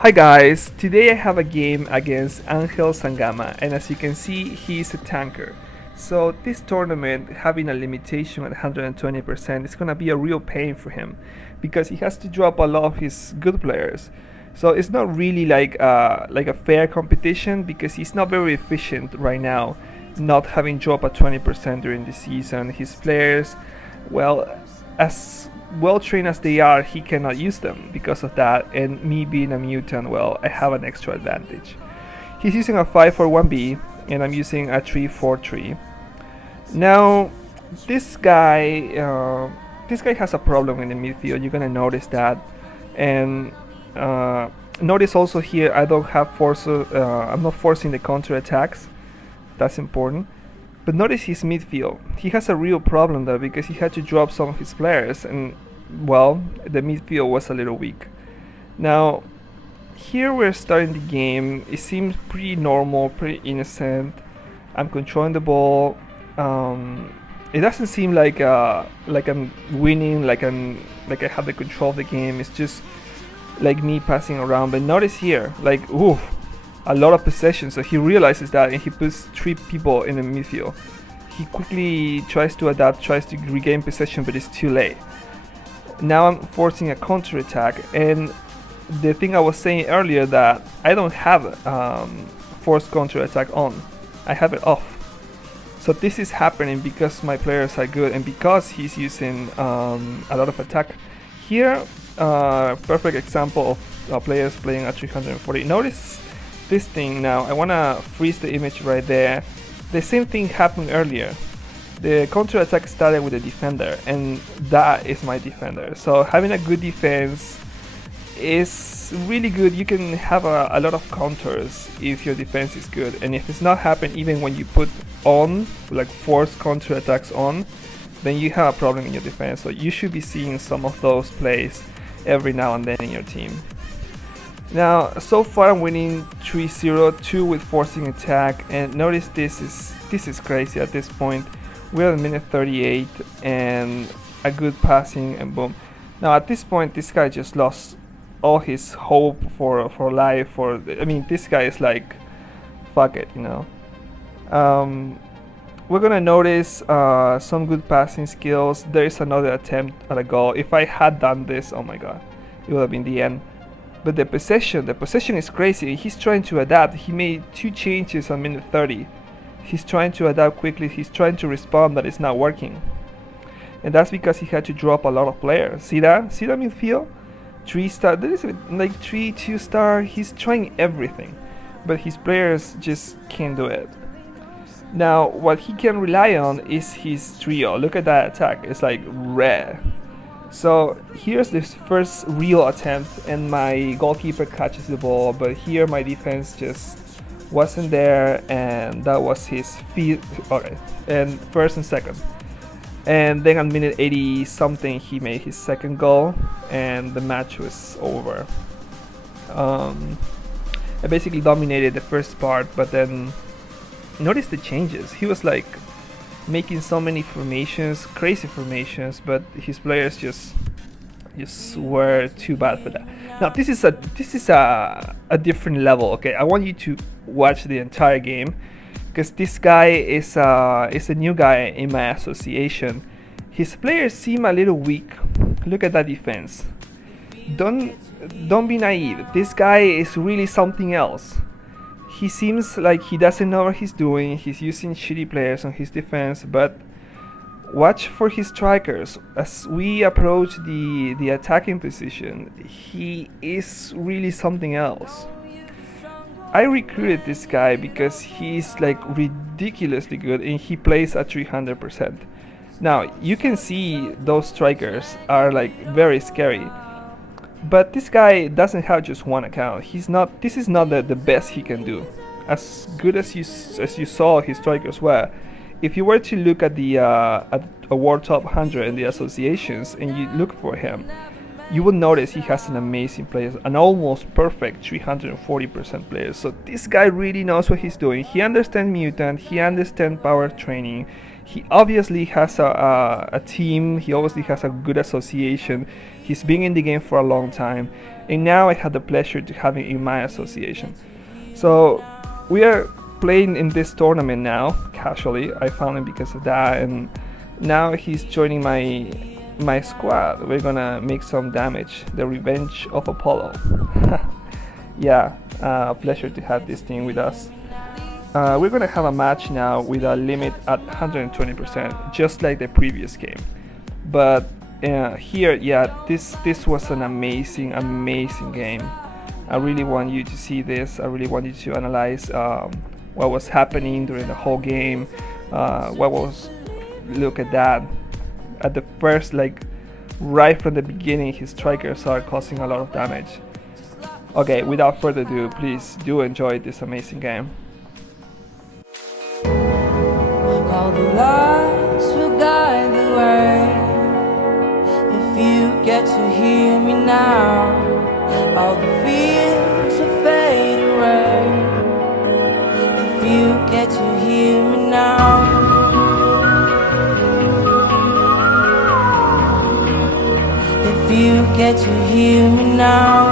Hi guys, today I have a game against Angel Sangama, and as you can see he is a tanker. So this tournament having a limitation at 120% is gonna be a real pain for him because he has to drop a lot of his good players. So it's not really like a fair competition because he's not very efficient right now, not having dropped at 20% during the season. His players, well, as well trained as they are, he cannot use them because of that. And me being a mutant, well, I have an extra advantage. He's using a 5-4-1B, and I'm using a 3-4-3. Now, this guy, this guy has a problem in the midfield. You're gonna notice that, and notice also here I don't have force. I'm not forcing the counter attacks. That's important. But notice his midfield. He has a real problem there because he had to drop some of his players, and well, the midfield was a little weak. Now, here we're starting the game. It seems pretty normal, pretty innocent. I'm controlling the ball. It doesn't seem like I'm winning, like I have the control of the game. It's just like me passing around. But notice here, like ooh, a lot of possession. So he realizes that and he puts three people in the midfield. He quickly tries to adapt, tries to regain possession, but it's too late. Now I'm forcing a counter attack, and the thing I was saying earlier that I don't have forced counter attack on, I have it off. So this is happening because my players are good and because he's using a lot of attack. Here, perfect example of players playing at 340. Notice this thing now. I wanna freeze the image right there. The same thing happened earlier. The counter attack started with a defender, and that is my defender. So having a good defense is really good. You can have a lot of counters if your defense is good, and if it's not happening even when you put on like force counter attacks on, then you have a problem in your defense. So you should be seeing some of those plays every now and then in your team. Now, so far I'm winning 3-0, 2 with forcing attack, and notice this is crazy at this point. We're at minute 38 and a good passing and boom. Now at this point this guy just lost all his hope for life. I mean, this guy is like, fuck it, you know. We're gonna notice some good passing skills. There is another attempt at a goal. If I had done this, oh my god, it would have been the end. But the possession is crazy. He's trying to adapt. He made 2 changes on minute 30. He's trying to adapt quickly. He's trying to respond, but it's not working. And that's because he had to drop a lot of players. See that? See that midfield? 3-star. There is like 3, 2-star. He's trying everything, but his players just can't do it. Now, what he can rely on is his trio. Look at that attack. It's like red. So here's this first real attempt, and my goalkeeper catches the ball, but here my defense just wasn't there, and that was his feet. Okay, and first and second. And then at minute 80 something he made his second goal, and the match was over. I basically dominated the first part, but then notice the changes. He was like making so many formations, crazy formations, but his players just were too bad for that. Now this is a different level. Okay, I want you to watch the entire game because this guy is a new guy in my association. His players seem a little weak. Look at that defense. Don't be naive. This guy is really something else. He seems like he doesn't know what he's doing. He's using shitty players on his defense, but watch for his strikers. As we approach the attacking position, he is really something else. I recruited this guy because he's like ridiculously good and he plays at 300%. Now, you can see those strikers are like very scary. But this guy doesn't have just one account. This is not the best he can do. As good as you saw his strikers were, if you were to look at the World Top 100 in the associations and you look for him, you will notice he has an amazing player, an almost perfect 340% player. So this guy really knows what he's doing. He understands mutant. He understands power training. He obviously has a team, he obviously has a good association. He's been in the game for a long time, and now I had the pleasure to have him in my association. So we are playing in this tournament now, casually. I found him because of that, and now he's joining my squad. We're gonna make some damage. The Revenge of Apollo. Yeah, pleasure to have this team with us. We're gonna have a match now with a limit at 120%, just like the previous game. But here, yeah, this was an amazing game. I really want you to see this. I really want you to analyze what was happening during the whole game. Look at that. At the first, like, right from the beginning, his strikers are causing a lot of damage. Okay, without further ado, please do enjoy this amazing game. All the lights will guide the way. If you get to hear me now, all the fears will fade away. If you get to hear me now, if you get to hear me now.